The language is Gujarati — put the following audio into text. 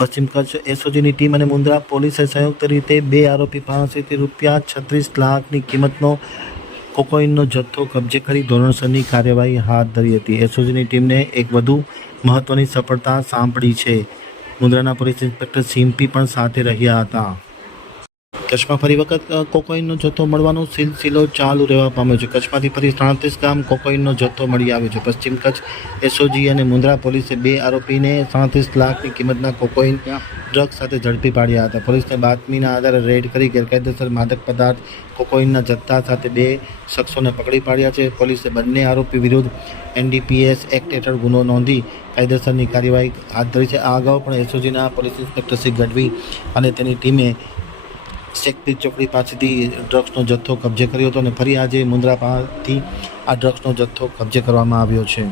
પશ્ચિમ કચ્છ એસઓજીની ટીમ અને મુન્દ્રા પોલીસે સંયુક્ત રીતે 2 આરોપી પાસેથી રૂપિયા 36 લાખની કિંમતનો કોકાઈનનો જથ્થો કબજે કરી ધોરણસરની કાર્યવાહી હાથ ધરી હતી। એસઓજીની ટીમને એક વધુ મહત્વની સફળતા સાંપડી છે। મુન્દ્રાના પોલીસ ઇન્સ્પેક્ટર સિમ્પી પણ સાથે રહ્યા હતા। કચ્છમાં ફરી વખત કોકાઈનનો જથ્થો મળવાનો સિલસિલો ચાલુ રહેવા પામ્યો છે। કચ્છમાંથી ફરી 37 ગ્રામ કોકાઈનનો જથ્થો મળી આવ્યો છે। પશ્ચિમ કચ્છ એસઓજી અને મુન્દ્રા પોલીસે 2 આરોપીને 37 લાખની કિંમતના કોકાઈન ડ્રગ્સ સાથે ઝડપી પાડ્યા હતા। પોલીસને બાતમીના આધારે રેડ કરી ગેરકાયદેસર માદક પદાર્થ કોકાઈનના જથ્થા સાથે 2 શખ્સોને પકડી પાડ્યા છે। પોલીસે બંને આરોપી વિરુદ્ધ NDPS એક્ટ હેઠળ ગુનો નોંધી કાયદેસરની કાર્યવાહી હાથ ધરી છે। આ અગાઉ પણ એસઓજીના પોલીસ ઇન્સ્પેક્ટર શ્રી ગઢવી અને તેની ટીમે શેખપીર ચોકડી પાસેથી ડ્રગ્સનો જથ્થો કબજે કર્યો હતો અને ફરી આજે મુન્દ્રા પાસેથી આ ડ્રગ્સનો જથ્થો કબજે કરવામાં આવ્યો છે।